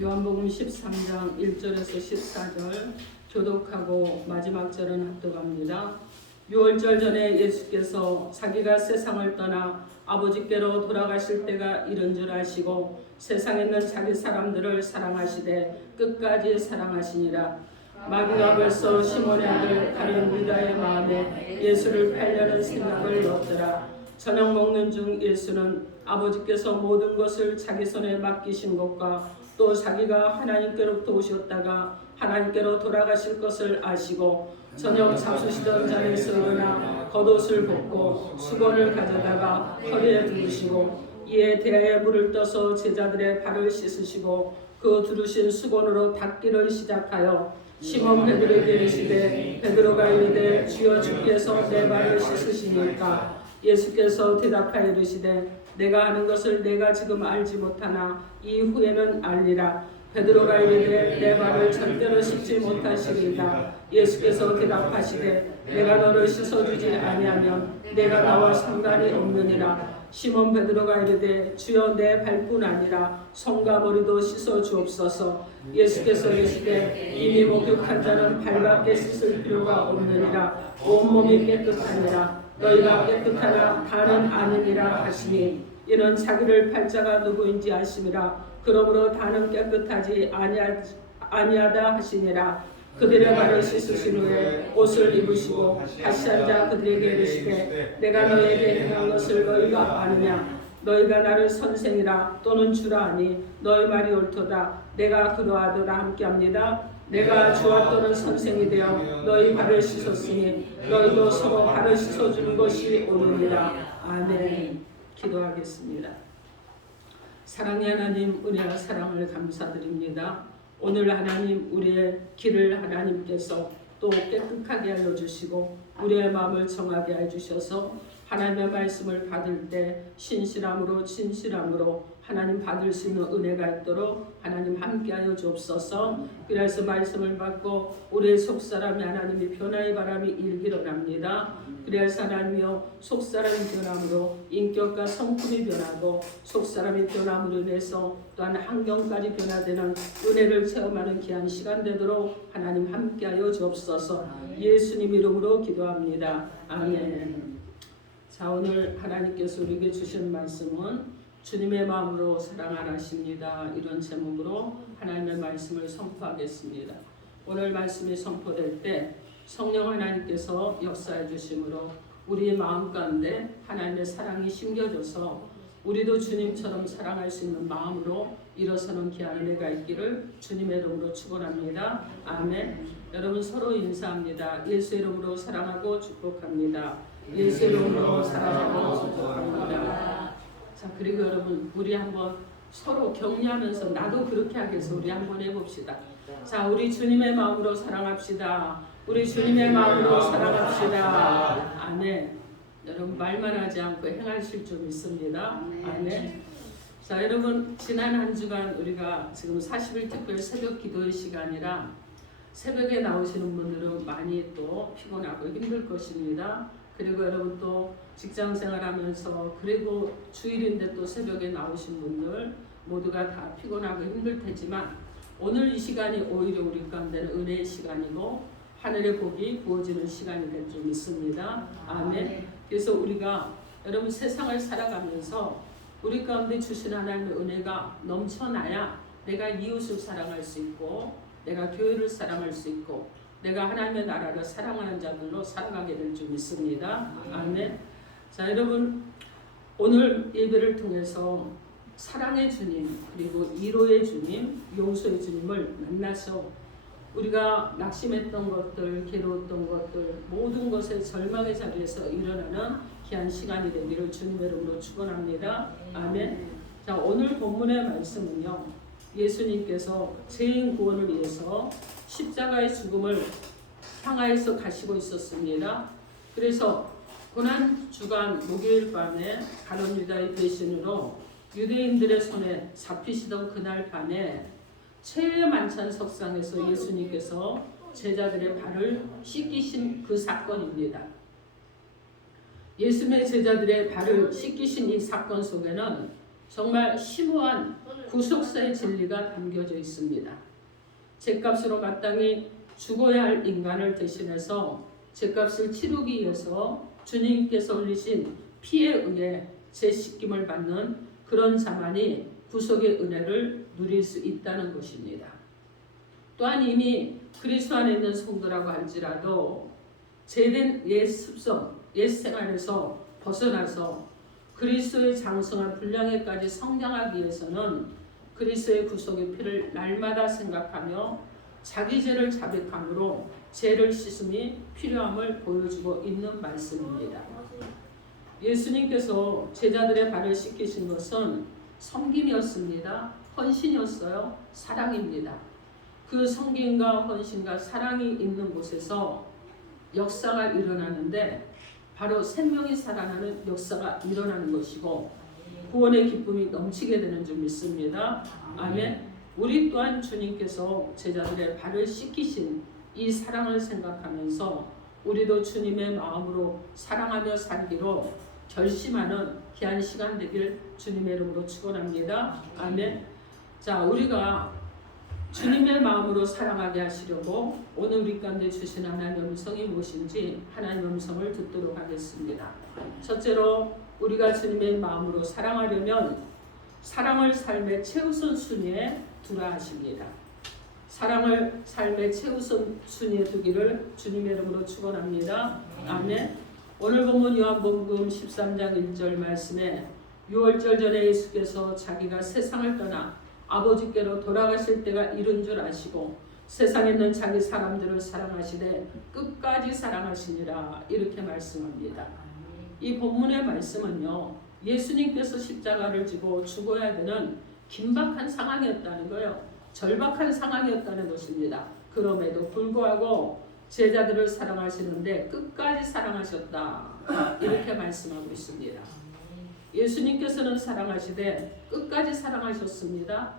요한복음 13장 1절에서 14절 교독하고 마지막 절은 합독합니다. 6월절 전에 예수께서 자기가 세상을 떠나 아버지께로 돌아가실 때가 이른 줄 아시고 세상에 있는 자기 사람들을 사랑하시되 끝까지 사랑하시니라. 마귀가 벌써 시몬의 아들 가룟 유다의 마음에 예수를 팔려는 생각을 넣었더라. 저녁 먹는 중 예수는 아버지께서 모든 것을 자기 손에 맡기신 것과 또 자기가 하나님께로부터 오셨다가 하나님께로 돌아가실 것을 아시고 저녁 잡수시던 자리에서 일어나 겉옷을 벗고 수건을 가져다가 허리에 두르시고 이에 대야에 물을 떠서 제자들의 발을 씻으시고 그 두르신 수건으로 닦기를 시작하여 시몬 베드로에게 이르시되 베드로가 이르되 주여 주께서 내 발을 씻으시니까 예수께서 대답하여 이르시되 내가 하는 것을 내가 지금 알지 못하나 이후에는 알리라. 베드로가 이르되 내 발을 절대로 씻지 못하시리이다. 예수께서 대답하시되 내가 너를 씻어주지 아니하면 내가 나와 상관이 없느니라. 시몬 베드로가 이르되 주여 내 발뿐 아니라 손과 머리도 씻어 주옵소서. 예수께서 이르시되 이미 목욕한 자는 발밖에 씻을 필요가 없느니라. 온몸이 깨끗하니라. 너희가 깨끗하나 다는 아니니라 하시니 이는 자기를 팔 자가 누구인지 아심이라. 그러므로 다는 깨끗하지 아니하다 하시니라. 그들의 발을 씻으신 후에 옷을 입으시고 다시 앉아 그들에게 이르시되 내가 너희에게 행한 것을 너희가 아느냐. 너희가 나를 선생이라 또는 주라 하니 너희 말이 옳도다. 내가 그러하도다 함께합니다. 내가 주와 또는 선생이 되어 너희 발을 씻었으니 너희도 서로 발을 씻어주는 것이 옳으니라. 아멘. 기도하겠습니다. 사랑의 하나님, 은혜와 사랑을 감사드립니다. 오늘 하나님 우리의 길을 하나님께서 또 깨끗하게 알려주시고 우리의 마음을 정하게 해주셔서 하나님의 말씀을 받을 때 신실함으로 진실함으로 하나님 받을 수 있는 은혜가 있도록 하나님 함께하여 주옵소서. 그래서 말씀을 받고 우리의 속사람이 하나님이 변화의 바람이 일기러납니다. 그래서 하나님이여 속사람이 변함으로 인격과 성품이 변하고 속사람이 변함으로 인해서 또한 환경까지 변화되는 은혜를 체험하는 귀한 시간 되도록 하나님 함께하여 주옵소서. 예수님 이름으로 기도합니다. 아멘. 자, 오늘 하나님께서 우리에게 주신 말씀은 주님의 마음으로 사랑하십니다. 이런 제목으로 하나님의 말씀을 선포하겠습니다. 오늘 말씀이 선포될 때 성령 하나님께서 역사해 주심으로 우리의 마음 가운데 하나님의 사랑이 심겨져서 우리도 주님처럼 사랑할 수 있는 마음으로 일어서는 귀한 은혜가 있기를 주님의 이름으로 축원합니다. 아멘. 여러분 서로 인사합니다. 예수 이름으로 사랑하고 축복합니다. 예수 이름으로 사랑하고 축복합니다. 자, 그리고 여러분 우리 한번 서로 격려하면서 나도 그렇게 하겠어. 우리 한번 해봅시다. 자, 우리 주님의 마음으로 사랑합시다. 우리 주님의 마음으로 사랑합시다. 아멘. 여러분 말만 하지 않고 행하실 줄 믿습니다. 아멘. 자, 여러분 지난 한 주간 우리가 지금 40일 특별 새벽 기도의 시간이라 새벽에 나오시는 분들은 많이 또 피곤하고 힘들 것입니다. 그리고 여러분 또 직장 생활하면서 그리고 주일인데 또 새벽에 나오신 분들 모두가 다 피곤하고 힘들 테지만 오늘 이 시간이 오히려 우리 가운데는 은혜의 시간이고 하늘의 복이 부어지는 시간이 될 줄 믿습니다. 아멘. 그래서 우리가 여러분 세상을 살아가면서 우리 가운데 주신 하나님의 은혜가 넘쳐나야 내가 이웃을 사랑할 수 있고 내가 교회를 사랑할 수 있고 내가 하나님의 나라를 사랑하는 자들로 살아가게 될 줄 믿습니다. 아멘. 자, 여러분 오늘 예배를 통해서 사랑의 주님 그리고 위로의 주님, 용서의 주님을 만나서 우리가 낙심했던 것들, 괴로웠던 것들 모든 것의 절망의 자리에서 일어나는 귀한 시간이 되기를 주님의 이름으로 축원합니다. 아멘. 자, 오늘 본문의 말씀은요. 예수님께서 죄인 구원을 위해서 십자가의 죽음을 향하여서 가시고 있었습니다. 그래서 고난 주간 목요일 밤에 가룟 유다의 배신으로 유대인들의 손에 잡히시던 그날 밤에 최후의 만찬 석상에서 예수님께서 제자들의 발을 씻기신 그 사건입니다. 예수님의 제자들의 발을 씻기신 이 사건 속에는 정말 심오한 구속사의 진리가 담겨져 있습니다. 죗값으로 마땅히 죽어야 할 인간을 대신해서 죗값을 치르기 위해서 주님께서 흘리신 피에 의해 죄 씻김을 받는 그런 자만이 구속의 은혜를 누릴 수 있다는 것입니다. 또한 이미 그리스도 안에 있는 성도라고 할지라도 죄된 옛 습성, 옛 생활에서 벗어나서 그리스도의 장성한 분량에까지 성장하기 위해서는 그리스도의 구속의 피를 날마다 생각하며 자기 죄를 자백함으로 죄를 씻음이 필요함을 보여주고 있는 말씀입니다. 예수님께서 제자들의 발을 씻기신 것은 섬김이었습니다. 헌신이었어요. 사랑입니다. 그 섬김과 헌신과 사랑이 있는 곳에서 역사가 일어나는데 바로 생명이 살아나는 역사가 일어나는 것이고 구원의 기쁨이 넘치게 되는 줄 믿습니다. 아멘. 우리 또한 주님께서 제자들의 발을 씻기신 이 사랑을 생각하면서 우리도 주님의 마음으로 사랑하며 살기로 결심하는 귀한 시간 되길 주님의 이름으로 축원합니다. 아멘. 자, 우리가 주님의 마음으로 사랑하게 하시려고 오늘 우리 가운데 주신 하나님의 음성이 무엇인지 하나님의 음성을 듣도록 하겠습니다. 첫째로 우리가 주님의 마음으로 사랑하려면 사랑을 삶의 최우선 순위에 두라 하십니다. 사랑을 삶의 최우선 순위에 두기를 주님의 이름으로 축원합니다. 아멘. 오늘 본문 요한복음 13장 1절 말씀에 6월절 전에 예수께서 자기가 세상을 떠나 아버지께로 돌아가실 때가 이른 줄 아시고 세상에 있는 자기 사람들을 사랑하시되 끝까지 사랑하시니라 이렇게 말씀합니다. 이 본문의 말씀은요, 예수님께서 십자가를 지고 죽어야 되는 긴박한 상황이었다는 거예요. 절박한 상황이었다는 것입니다. 그럼에도 불구하고 제자들을 사랑하시는데 끝까지 사랑하셨다 이렇게 말씀하고 있습니다. 예수님께서는 사랑하시되 끝까지 사랑하셨습니다.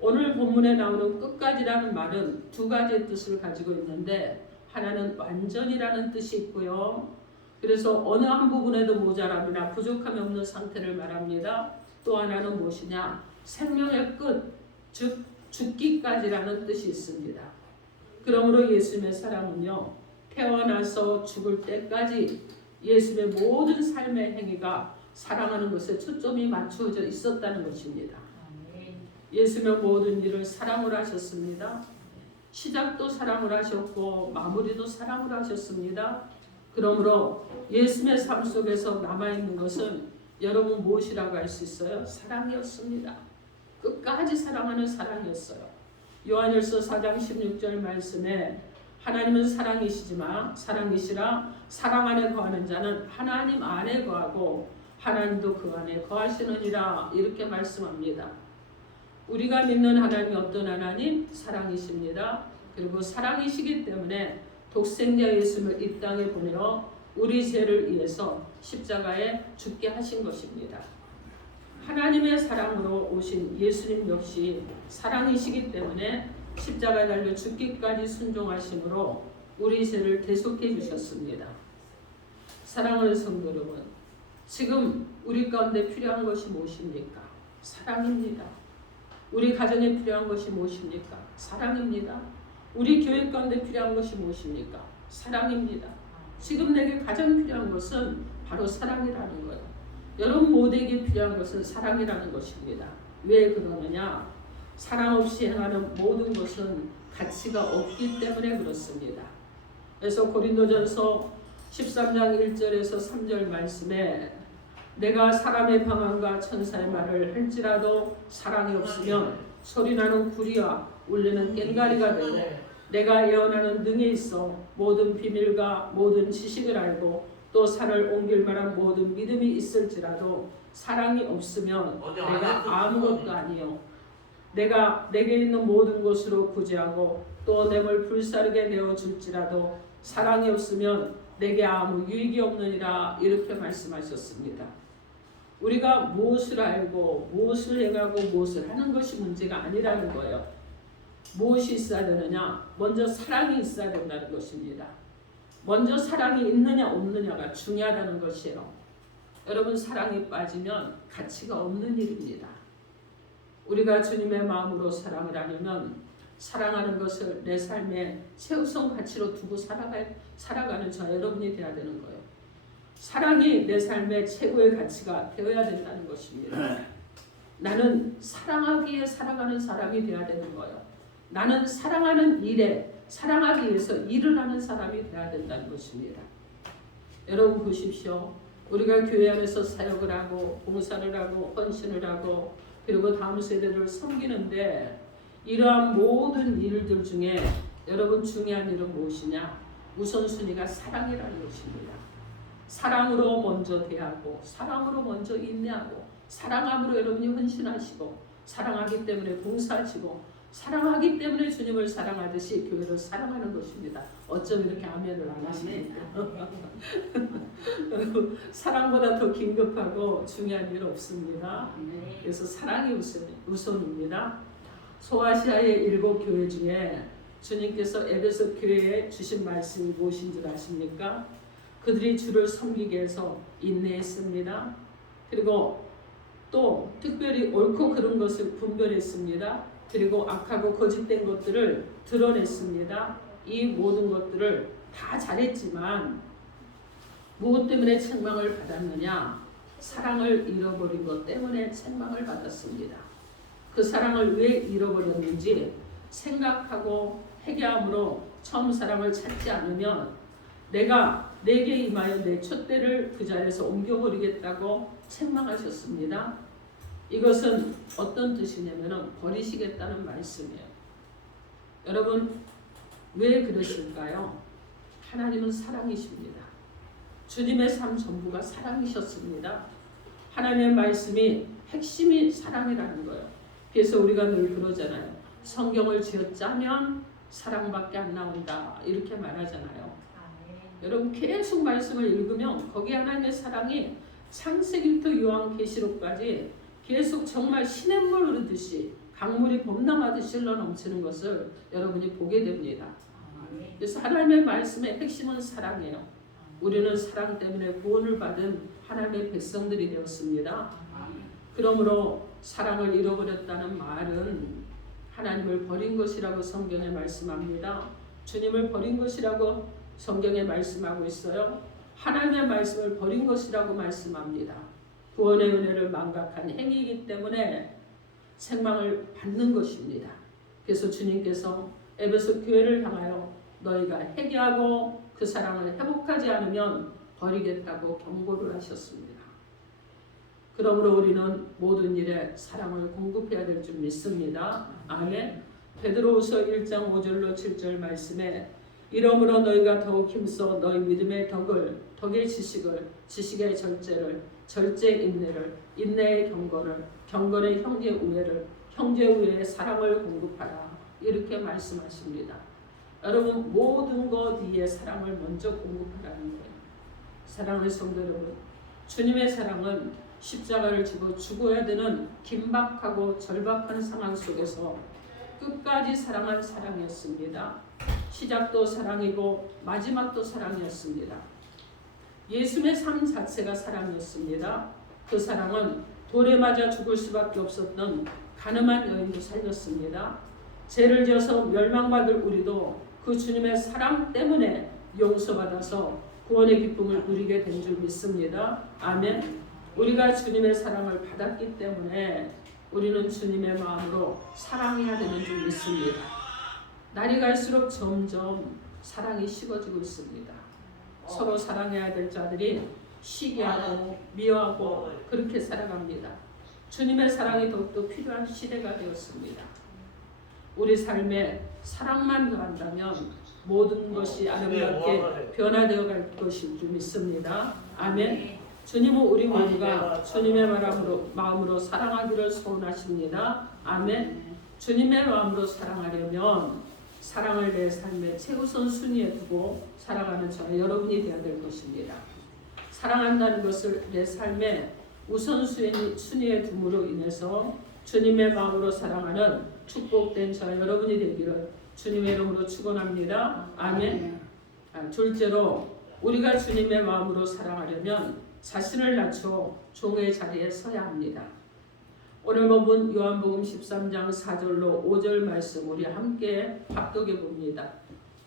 오늘 본문에 나오는 끝까지라는 말은 두 가지의 뜻을 가지고 있는데 하나는 완전이라는 뜻이 있고요. 그래서 어느 한 부분에도 모자람이나 부족함이 없는 상태를 말합니다. 또 하나는 무엇이냐? 생명의 끝, 즉 죽기까지라는 뜻이 있습니다. 그러므로 예수님의 사랑은요, 태어나서 죽을 때까지 예수님의 모든 삶의 행위가 사랑하는 것에 초점이 맞추어져 있었다는 것입니다. 예수님의 모든 일을 사랑으로 하셨습니다. 시작도 사랑으로 하셨고 마무리도 사랑으로 하셨습니다. 그러므로 예수님의 삶 속에서 남아있는 것은 여러분 무엇이라고 할 수 있어요? 사랑이었습니다. 끝까지 사랑하는 사랑이었어요. 요한일서 4장 16절 말씀에 하나님은 사랑이시지만 사랑이시라 사랑 안에 거하는 자는 하나님 안에 거하고 하나님도 그 안에 거하시느니라 이렇게 말씀합니다. 우리가 믿는 하나님이 어떤 하나님? 사랑이십니다. 그리고 사랑이시기 때문에 독생자 예수를 이 땅에 보내어 우리 죄를 위해서 십자가에 죽게 하신 것입니다. 하나님의 사랑으로 오신 예수님 역시 사랑이시기 때문에 십자가에 달려 죽기까지 순종하심으로 우리 죄를 대속해 주셨습니다. 사랑하는 성도 여러분, 지금 우리 가운데 필요한 것이 무엇입니까? 사랑입니다. 우리 가정에 필요한 것이 무엇입니까? 사랑입니다. 우리 교회 가운데 필요한 것이 무엇입니까? 사랑입니다. 지금 내게 가장 필요한 것은 바로 사랑이라는 거예요. 여러분 모두에게 필요한 것은 사랑이라는 것입니다. 왜 그러느냐? 사랑 없이 행하는 모든 것은 가치가 없기 때문에 그렇습니다. 그래서 고린도전서 13장 1절에서 3절 말씀에 내가 사람의 방언과 천사의 말을 할지라도 사랑이 없으면 소리나는 구리와 울리는 꽹과리가 되고 내가 예언하는 능히 있어 모든 비밀과 모든 지식을 알고 또 산을 옮길 만한 모든 믿음이 있을지라도 사랑이 없으면 내가 아무것도 아니요 내가 내게 있는 모든 것으로 구제하고 또 냄을 불사르게 내어줄지라도 사랑이 없으면 내게 아무 유익이 없느니라 이렇게 말씀하셨습니다. 우리가 무엇을 알고 무엇을 해가고 무엇을 하는 것이 문제가 아니라는 거예요. 무엇이 있어야 되느냐? 먼저 사랑이 있어야 된다는 것입니다. 먼저 사랑이 있느냐 없느냐가 중요하다는 것이에요. 여러분 사랑이 빠지면 가치가 없는 일입니다. 우리가 주님의 마음으로 사랑을 하려면 사랑하는 것을 내 삶의 최우선 가치로 두고 살아가는 저 여러분이 되어야 되는 거예요. 사랑이 내 삶의 최고의 가치가 되어야 된다는 것입니다. 나는 사랑하기에 살아가는 사람이 되어야 되는 거예요. 나는 사랑하는 일에 사랑하기 위해서 일을 하는 사람이 되어야 된다는 것입니다. 여러분 보십시오. 우리가 교회 안에서 사역을 하고 봉사를 하고 헌신을 하고 그리고 다음 세대를 섬기는데 이러한 모든 일들 중에 여러분 중요한 일은 무엇이냐? 우선순위가 사랑이라는 것입니다. 사랑으로 먼저 대하고 사랑으로 먼저 인내하고 사랑함으로 여러분이 헌신하시고 사랑하기 때문에 봉사하시고 사랑하기 때문에 주님을 사랑하듯이 교회를 사랑하는 것입니다. 어쩜 이렇게 아멘을 안 하십니까? 사랑보다 더 긴급하고 중요한 일 없습니다. 그래서 사랑이 우선입니다. 소아시아의 7교회 중에 주님께서 에베소 교회에 주신 말씀이 무엇인 줄 아십니까? 그들이 주를 섬기게 해서 인내했습니다. 그리고 또 특별히 옳고 그른 것을 분별했습니다. 그리고 악하고 거짓된 것들을 드러냈습니다. 이 모든 것들을 다 잘했지만 무엇 때문에 책망을 받았느냐? 사랑을 잃어버린 것 때문에 책망을 받았습니다. 그 사랑을 왜 잃어버렸는지 생각하고 회개함으로 처음 사랑을 찾지 않으면 내가 내게 임하여 내 촛대를 그 자리에서 옮겨버리겠다고 책망하셨습니다. 이것은 어떤 뜻이냐면 버리시겠다는 말씀이에요. 여러분 왜 그러실까요? 하나님은 사랑이십니다. 주님의 삶 전부가 사랑이셨습니다. 하나님의 말씀이 핵심이 사랑이라는 거예요. 그래서 우리가 늘 그러잖아요. 성경을 쥐어짜면 사랑밖에 안 나온다 이렇게 말하잖아요. 여러분 계속 말씀을 읽으면 거기 하나님의 사랑이 창세기부터 요한계시록까지 계속 정말 시냇물 흐르듯이 강물이 범람하듯이 흘러넘치는 것을 여러분이 보게 됩니다. 그래서 하나님의 말씀의 핵심은 사랑이에요. 우리는 사랑 때문에 구원을 받은 하나님의 백성들이 되었습니다. 그러므로 사랑을 잃어버렸다는 말은 하나님을 버린 것이라고 성경에 말씀합니다. 주님을 버린 것이라고 성경에 말씀하고 있어요. 하나님의 말씀을 버린 것이라고 말씀합니다. 구원의 은혜를 망각한 행위이기 때문에 책망을 받는 것입니다. 그래서 주님께서 에베소 교회를 향하여 너희가 회개하고 그 사랑을 회복하지 않으면 버리겠다고 경고를 하셨습니다. 그러므로 우리는 모든 일에 사랑을 공급해야 될 줄 믿습니다. 아멘. 베드로후서 1장 5절로 7절 말씀에 이러므로 너희가 더욱 힘써 너희 믿음의 덕의 지식을, 지식의 절제를, 절제의 인내를, 인내의 경건을, 경건의 형제 우애를, 형제 우애의 사랑을 공급하라. 이렇게 말씀하십니다. 여러분 모든 것 위에 사랑을 먼저 공급하라는 거예요. 사랑하는 성도 여러분, 주님의 사랑은 십자가를 지고 죽어야 되는 긴박하고 절박한 상황 속에서 끝까지 사랑한 사랑이었습니다. 시작도 사랑이고 마지막도 사랑이었습니다. 예수의 삶 자체가 사랑이었습니다. 그 사랑은 돌에 맞아 죽을 수밖에 없었던 가늠한 여인도 살렸습니다. 죄를 지어서 멸망받을 우리도 그 주님의 사랑 때문에 용서받아서 구원의 기쁨을 누리게 된 줄 믿습니다. 아멘. 우리가 주님의 사랑을 받았기 때문에 우리는 주님의 마음으로 사랑해야 되는 줄 믿습니다. 날이 갈수록 점점 사랑이 식어지고 있습니다. 서로 사랑해야 될 자들이 시기하고 미워하고 그렇게 살아갑니다. 주님의 사랑이 더욱더 필요한 시대가 되었습니다. 우리 삶에 사랑만 더한다면 모든 것이 아름답게 변화되어 갈 것일 줄 믿습니다. 아멘. 주님은 우리 모두가 주님의 마음으로 사랑하기를 소원하십니다. 아멘. 주님의 마음으로 사랑하려면 사랑을 내 삶의 최우선 순위에 두고 살아가는 저와 여러분이 되어야 될 것입니다. 사랑한다는 것을 내 삶의 우선순위에 둠으로 인해서 주님의 마음으로 사랑하는 축복된 저와 여러분이 되기를 주님의 이름으로 축원합니다. 아멘. 둘째로 우리가 주님의 마음으로 사랑하려면 자신을 낮춰 종의 자리에 서야 합니다. 오늘 본문 요한복음 13장 4절로 5절 말씀 우리 함께 합독해 봅니다.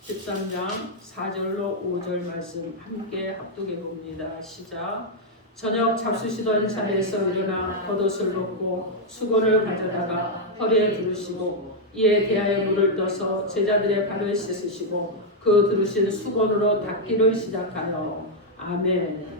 13장 4절로 5절 말씀 함께 합독해 봅니다. 시작. 저녁 잡수시던 자리에서 일어나 겉옷을 벗고 수건을 가져다가 허리에 두르시고 이에 대하여 물을 떠서 제자들의 발을 씻으시고 그 두르신 수건으로 닦기를 시작하여 아멘.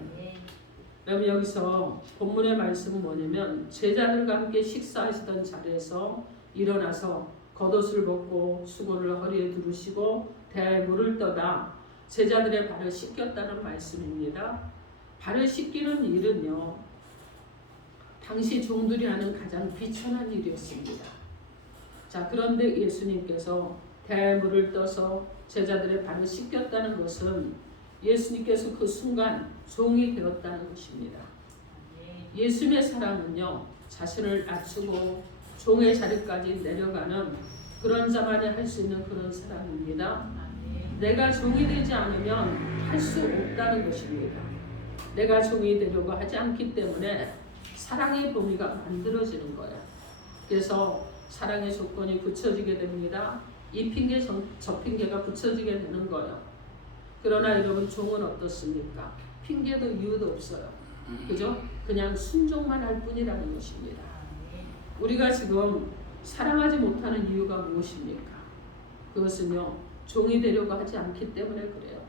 그럼 여기서 본문의 말씀은 뭐냐면 제자들과 함께 식사하시던 자리에서 일어나서 겉옷을 벗고 수건을 허리에 두르시고 대하여 물을 떠다 제자들의 발을 씻겼다는 말씀입니다. 발을 씻기는 일은요, 당시 종들이 하는 가장 비천한 일이었습니다. 자, 그런데 예수님께서 대하여 물을 떠서 제자들의 발을 씻겼다는 것은 예수님께서 그 순간 종이 되었다는 것입니다. 예수님의 사랑은요, 자신을 낮추고 종의 자리까지 내려가는 그런 자만이 할 수 있는 그런 사랑입니다. 내가 종이 되지 않으면 할 수 없다는 것입니다. 내가 종이 되려고 하지 않기 때문에 사랑의 범위가 만들어지는 거예요. 그래서 사랑의 조건이 붙여지게 됩니다. 이 핑계 저 핑계가 붙여지게 되는 거예요. 그러나 여러분 종은 어떻습니까? 핑계도 이유도 없어요. 그죠? 그냥 순종만 할 뿐이라는 것입니다. 우리가 지금 사랑하지 못하는 이유가 무엇입니까? 그것은요, 종이 되려고 하지 않기 때문에 그래요.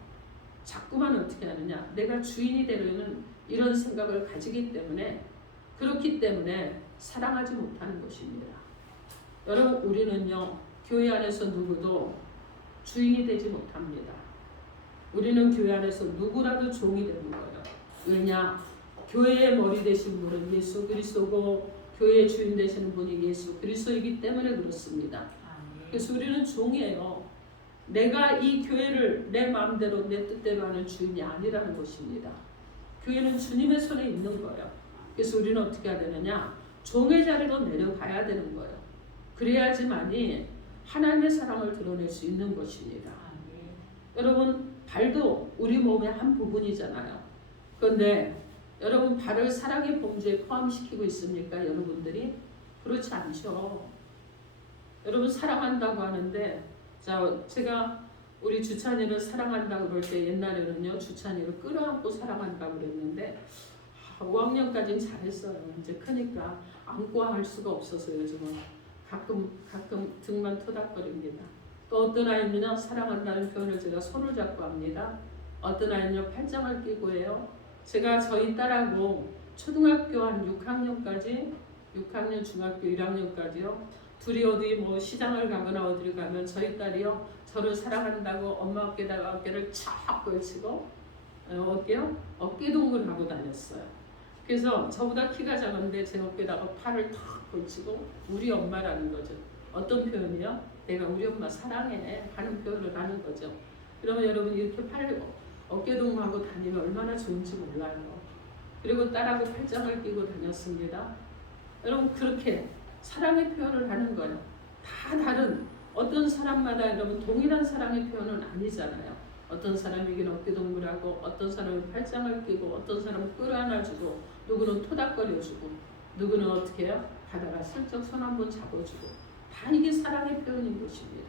자꾸만 어떻게 하느냐? 내가 주인이 되려는 이런 생각을 가지기 때문에, 그렇기 때문에 사랑하지 못하는 것입니다. 여러분, 우리는요, 교회 안에서 누구도 주인이 되지 못합니다. 우리는 교회 안에서 누구라도 종이 되는 거예요. 왜냐? 교회의 머리 되신 분은 예수 그리스도고 교회의 주인 되시는 분이 예수 그리스도이기 때문에 그렇습니다. 그래서 우리는 종이에요. 내가 이 교회를 내 마음대로 내 뜻대로 하는 주인이 아니라는 것입니다. 교회는 주님의 손에 있는 거예요. 그래서 우리는 어떻게 해야 되느냐? 종의 자리로 내려가야 되는 거예요. 그래야지만이 하나님의 사랑을 드러낼 수 있는 것입니다. 여러분, 발도 우리 몸의 한 부분이잖아요. 그런데 여러분, 발을 사랑의 범주에 포함시키고 있습니까? 여러분들이? 그렇지 않죠. 여러분, 사랑한다고 하는데, 자, 제가 우리 주찬이를 사랑한다고 그럴 때 옛날에는요, 주찬이를 끌어안고 사랑한다고 그랬는데 5학년까지는 잘했어요. 이제 크니까 안고 할 수가 없어서 요즘은 가끔 등만 토닥거립니다. 또 어떤 아이는요, 사랑한다는 표현을 제가 손을 잡고 합니다. 어떤 아이는요, 팔짱을 끼고 해요. 제가 저희 딸하고 초등학교 한 6학년, 중학교 1학년까지요. 둘이 어디 뭐 시장을 가거나 어디를 가면 저희 딸이요, 저를 사랑한다고 엄마 어깨에다가 어깨를 촥 걸치고 어깨 동무를 하고 다녔어요. 그래서 저보다 키가 작은데 제 어깨에다가 팔을 탁 걸치고 우리 엄마라는 거죠. 어떤 표현이요? 내가 우리 엄마 사랑해 하는 표현을 하는 거죠. 그러면 여러분, 이렇게 어깨 동무하고 다니면 얼마나 좋은지 몰라요. 그리고 딸하고 팔짱을 끼고 다녔습니다. 여러분, 그렇게 사랑의 표현을 하는 거예요. 다 다른, 어떤 사람마다 여러분 동일한 사랑의 표현은 아니잖아요. 어떤 사람에게는 어깨동무하고, 어떤 사람은 팔짱을 끼고, 어떤 사람은 끌어안아주고, 누구는 토닥거려주고, 누구는 어떻게 해요? 가다가 슬쩍 손 한번 잡아주고, 다 이게 사랑의 표현인 것입니다.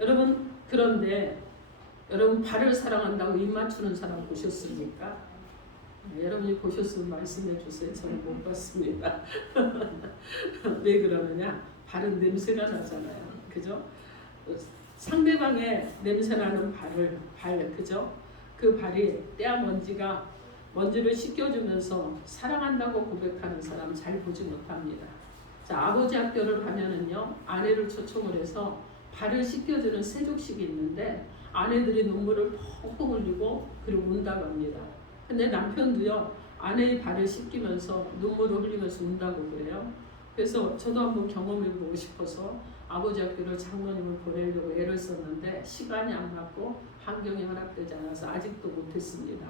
여러분, 그런데 여러분, 발을 사랑한다고 입 맞추는 사람 보셨습니까? 여러분이 보셨으면 말씀해 주세요. 저는 못 봤습니다. 왜 그러느냐? 발은 냄새가 나잖아요. 그죠? 상대방의 냄새나는 그죠? 그 발이 먼지를 씻겨주면서 사랑한다고 고백하는 사람 잘 보지 못합니다. 자, 아버지 학교를 가면은요, 아내를 초청을 해서 발을 씻겨주는 세족식이 있는데 아내들이 눈물을 펑펑 흘리고 그리고 운다고 합니다. 근데 남편도요, 아내의 발을 씻기면서 눈물을 흘리면서 운다고 그래요. 그래서 저도 한번 경험해보고 싶어서 아버지 학교를 장로님을 보내려고 애를 썼는데 시간이 안 맞고 환경이 허락되지 않아서 아직도 못했습니다.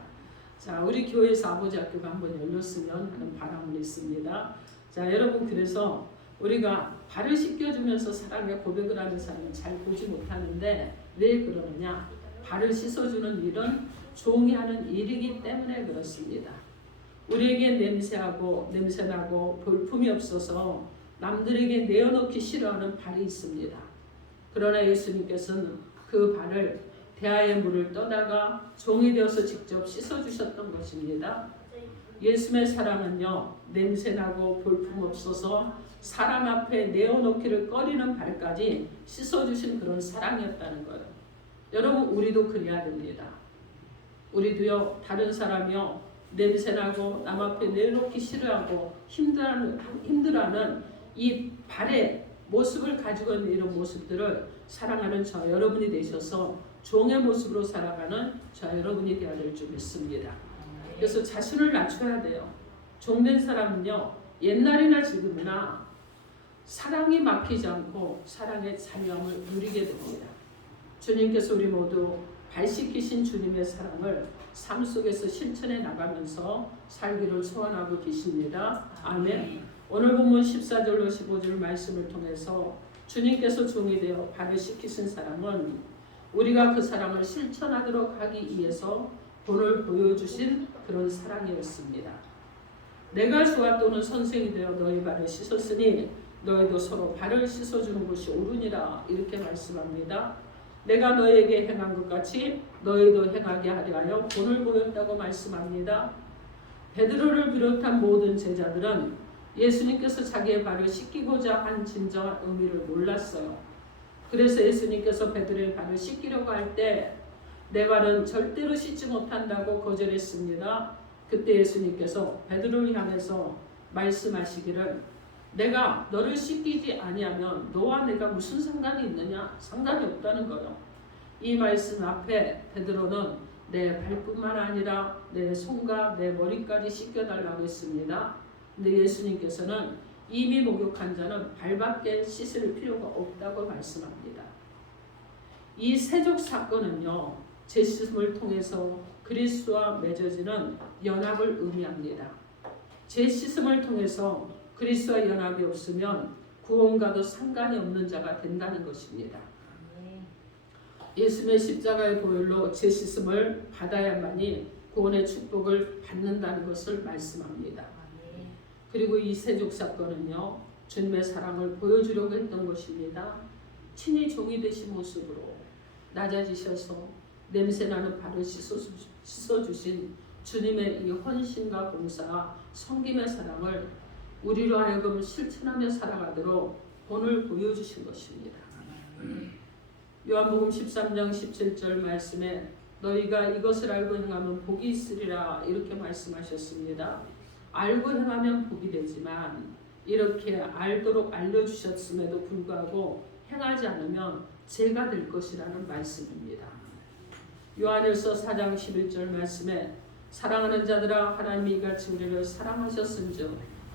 자, 우리 교회에서 아버지 학교가 한번 열렸으면 하는 바람은 있습니다. 자, 여러분, 그래서 우리가 발을 씻겨주면서 사랑의 고백을 하는 사람은 잘 보지 못하는데 왜 그러느냐? 발을 씻어주는 일은 종이 하는 일이기 때문에 그렇습니다. 우리에게 냄새나고 볼품이 없어서 남들에게 내어놓기 싫어하는 발이 있습니다. 그러나 예수님께서는 그 발을 대하의 물을 떠다가 종이 되어서 직접 씻어주셨던 것입니다. 예수님의 사랑은요, 냄새나고 볼품 없어서 사람 앞에 내어놓기를 꺼리는 발까지 씻어주신 그런 사랑이었다는 거예요. 여러분, 우리도 그래야 됩니다. 우리도요, 다른 사람이요, 냄새나고 남 앞에 내놓기 싫어하고 힘들어하는 이 발의 모습을 가지고 있는 이런 모습들을 사랑하는 저 여러분이 되셔서 종의 모습으로 살아가는 저 여러분이 되어야 될 줄 믿습니다. 그래서 자신을 낮춰야 돼요. 종된 사람은요, 옛날이나 지금이나 사랑이 막히지 않고 사랑의 자유함을 누리게 됩니다. 주님께서 우리 모두 발 씻기신 주님의 사랑을 삶 속에서 실천해 나가면서 살기를 소원하고 계십니다. 아멘. 오늘 본문 14절로 15절 말씀을 통해서 주님께서 종이 되어 발을 씻기신 사랑은 우리가 그 사랑을 실천하도록 하기 위해서 본을 보여주신 그런 사랑이었습니다. 내가 주와 또는 선생이 되어 너희 발을 씻었으니 너희도 서로 발을 씻어주는 것이 옳으니라 이렇게 말씀합니다. 내가 너희에게 행한 것 같이 너희도 행하게 하려 하여 본을 보였다고 말씀합니다. 베드로를 비롯한 모든 제자들은 예수님께서 자기의 발을 씻기고자 한 진정한 의미를 몰랐어요. 그래서 예수님께서 베드로의 발을 씻기려고 할 때 내 발은 절대로 씻지 못한다고 거절했습니다. 그때 예수님께서 베드로를 향해서 말씀하시기를 내가 너를 씻기지 아니하면 너와 내가 무슨 상관이 있느냐? 상관이 없다는 거예요. 이 말씀 앞에 베드로는 내 발뿐만 아니라 내 손과 내 머리까지 씻겨달라고 했습니다. 근데 예수님께서는 이미 목욕한 자는 발밖에 씻을 필요가 없다고 말씀합니다. 이 세족 사건은요, 제씻음을 통해서 그리스도와 맺어지는 연합을 의미합니다. 제씻음을 통해서 그리스도와 연합이 없으면 구원과도 상관이 없는 자가 된다는 것입니다. 예수님의 십자가의 보혈로 제씻음을 받아야만이 구원의 축복을 받는다는 것을 말씀합니다. 그리고 이 세족 사건은요, 주님의 사랑을 보여주려고 했던 것입니다. 친히 종이 되신 모습으로 낮아지셔서 냄새나는 발을 씻어주신 주님의 이 헌신과 봉사, 섬김의 사랑을 우리로 하여금 실천하며 살아가도록 본을 보여주신 것입니다. 요한복음 13장 17절 말씀에 너희가 이것을 알고 행하면 복이 있으리라 이렇게 말씀하셨습니다. 알고 행하면 복이 되지만 이렇게 알도록 알려주셨음에도 불구하고 행하지 않으면 죄가 될 것이라는 말씀입니다. 요한일서 4장 11절 말씀에 사랑하는 자들아 하나님이 이같이 우리를 사랑하셨은즉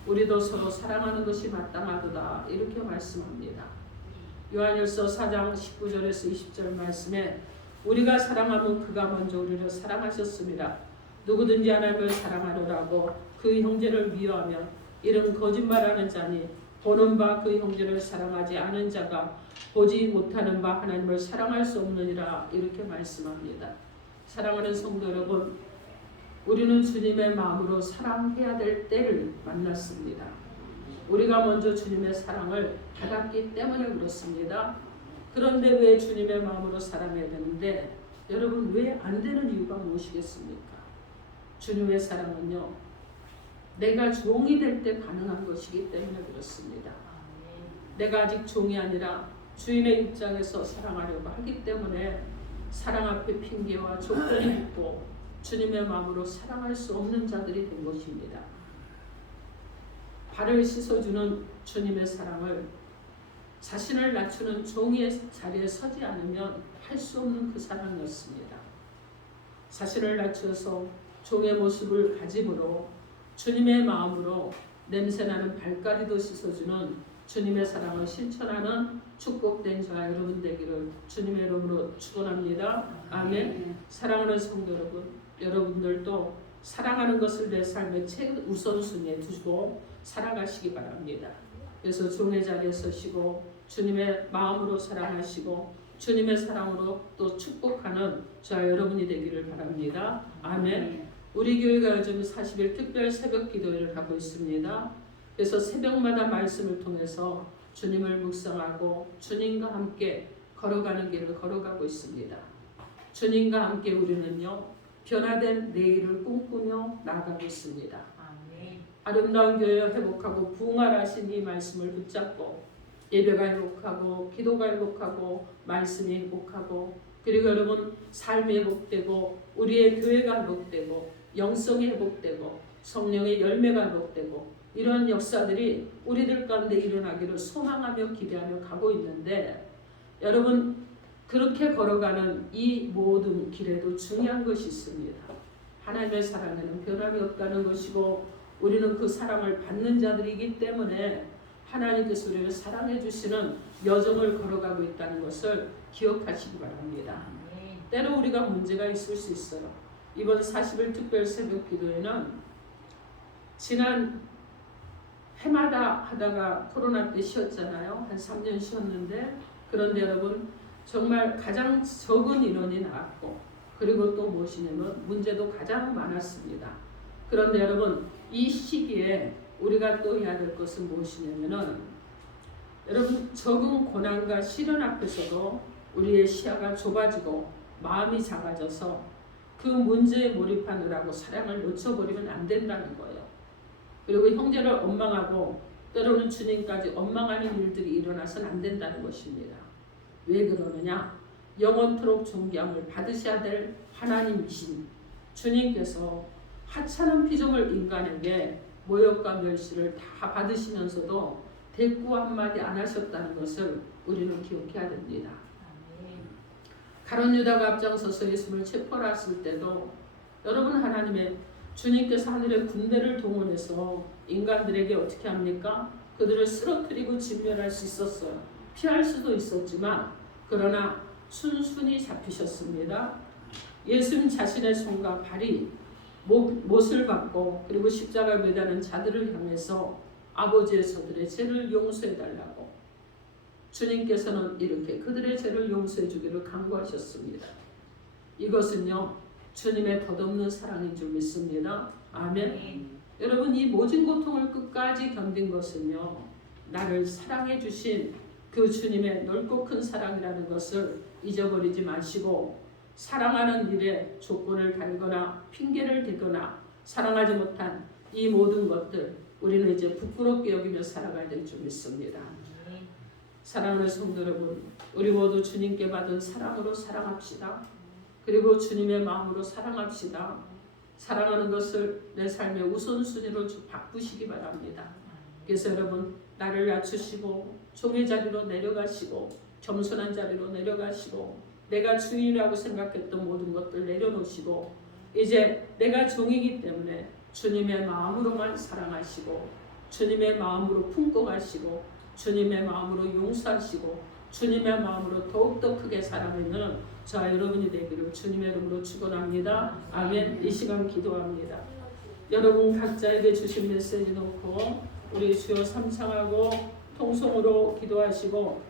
우리도 서로 사랑하는 것이 마땅하도다 이렇게 말씀합니다. 요한일서 4장 19절에서 20절 말씀에 우리가 사랑하면 그가 먼저 우리를 사랑하셨습니다. 누구든지 하나님을 사랑하려라고 그 형제를 미워하며 이런 거짓말하는 자니 보는 바 그 형제를 사랑하지 않은 자가 보지 못하는 바 하나님을 사랑할 수 없느니라 이렇게 말씀합니다. 사랑하는 성도 여러분, 우리는 주님의 마음으로 사랑해야 될 때를 만났습니다. 우리가 먼저 주님의 사랑을 받았기 때문에 그렇습니다. 그런데 왜 주님의 마음으로 사랑해야 되는데 여러분 왜 안 되는 이유가 무엇이겠습니까? 주님의 사랑은요, 내가 종이 될 때 가능한 것이기 때문에 그렇습니다. 내가 아직 종이 아니라 주인의 입장에서 사랑하려고 하기 때문에 사랑 앞에 핑계와 조건이 있고 주님의 마음으로 사랑할 수 없는 자들이 된 것입니다. 발을 씻어주는 주님의 사랑을 자신을 낮추는 종의 자리에 서지 않으면 할 수 없는 그 사랑이었습니다. 자신을 낮춰서 종의 모습을 가짐으로 주님의 마음으로 냄새나는 발까지도 씻어주는 주님의 사랑을 실천하는 축복된 저와 여러분 되기를 주님의 이름으로 축원합니다. 아멘. 사랑하는 성도 여러분, 여러분들도 사랑하는 것을 내 삶의 최우선순위에 두고 살아가시기 바랍니다. 그래서 종의 자리에 서시고 주님의 마음으로 사랑하시고 주님의 사랑으로 또 축복하는 저와 여러분이 되기를 바랍니다. 아멘. 우리 교회가 요즘 40일 특별 새벽 기도회를 하고 있습니다. 그래서 새벽마다 말씀을 통해서 주님을 묵상하고 주님과 함께 걸어가는 길을 걸어가고 있습니다. 주님과 함께 우리는요 변화된 내일을 꿈꾸며 나아가고 있습니다. 아름다운 교회 회복하고 부흥하신 이 말씀을 붙잡고 예배가 회복하고 기도가 회복하고 말씀이 회복하고 그리고 여러분 삶이 회복되고 우리의 교회가 회복되고 영성이 회복되고 성령의 열매가 회복되고 이런 역사들이 우리들 가운데 일어나기를 소망하며 기대하며 가고 있는데 여러분 그렇게 걸어가는 이 모든 길에도 중요한 것이 있습니다. 하나님의 사랑에는 변함이 없다는 것이고 우리는 그 사랑을 받는 자들이기 때문에 하나님께서 우리를 사랑해 주시는 여정을 걸어가고 있다는 것을 기억하시기 바랍니다. 때로 우리가 문제가 있을 수 있어요. 이번 40일 특별 새벽 기도회는 지난 해마다 하다가 코로나 때 쉬었잖아요. 한 3년 쉬었는데 그런데 여러분 정말 가장 적은 인원이 나왔고 그리고 또 무엇이냐면 문제도 가장 많았습니다. 그런데 여러분 이 시기에 우리가 또 해야 될 것은 무엇이냐면은 여러분 적은 고난과 시련 앞에서도 우리의 시야가 좁아지고 마음이 작아져서 그 문제에 몰입하느라고 사랑을 놓쳐버리면 안 된다는 거예요. 그리고 형제를 원망하고 때로는 주님까지 원망하는 일들이 일어나서는 안 된다는 것입니다. 왜 그러느냐? 영원토록 존경을 받으셔야 될 하나님이신 주님께서 하찮은 피조물 인간에게 모욕과 멸시를 다 받으시면서도 대꾸 한마디 안 하셨다는 것을 우리는 기억해야 됩니다. 가룟 유다가 앞장서서 예수를 체포했을 때도 여러분 하나님의 주님께서 하늘의 군대를 동원해서 인간들에게 어떻게 합니까? 그들을 쓰러뜨리고 진멸할 수 있었어요. 피할 수도 있었지만 그러나 순순히 잡히셨습니다. 예수님 자신의 손과 발이 못을 받고 그리고 십자가 매다는 자들을 향해서 아버지의 저들의 죄를 용서해달라고 주님께서는 이렇게 그들의 죄를 용서해 주기를 간구하셨습니다. 이것은요 주님의 덧없는 사랑인 줄 믿습니다. 아멘. 여러분 이 모진 고통을 끝까지 견딘 것은요 나를 사랑해 주신 그 주님의 넓고 큰 사랑이라는 것을 잊어버리지 마시고 사랑하는 일에 조건을 달거나 핑계를 대거나 사랑하지 못한 이 모든 것들 우리는 이제 부끄럽게 여기며 살아가야 될 줄 믿습니다. 사랑하는 성도 여러분, 우리 모두 주님께 받은 사랑으로 사랑합시다. 그리고 주님의 마음으로 사랑합시다. 사랑하는 것을 내 삶의 우선순위로 바꾸시기 바랍니다. 그래서 여러분 나를 낮추시고 종의 자리로 내려가시고 겸손한 자리로 내려가시고 내가 주인이라고 생각했던 모든 것들 내려놓으시고 이제 내가 종이기 때문에 주님의 마음으로만 사랑하시고 주님의 마음으로 품고 가시고 주님의 마음으로 용서하시고 주님의 마음으로 더욱더 크게 살아내는 자 여러분이 되기를 주님의 이름으로 축원합니다. 아멘. 이 시간 기도합니다. 여러분 각자에게 주신 메시지 놓고 우리 주여 삼창하고 통성으로 기도하시고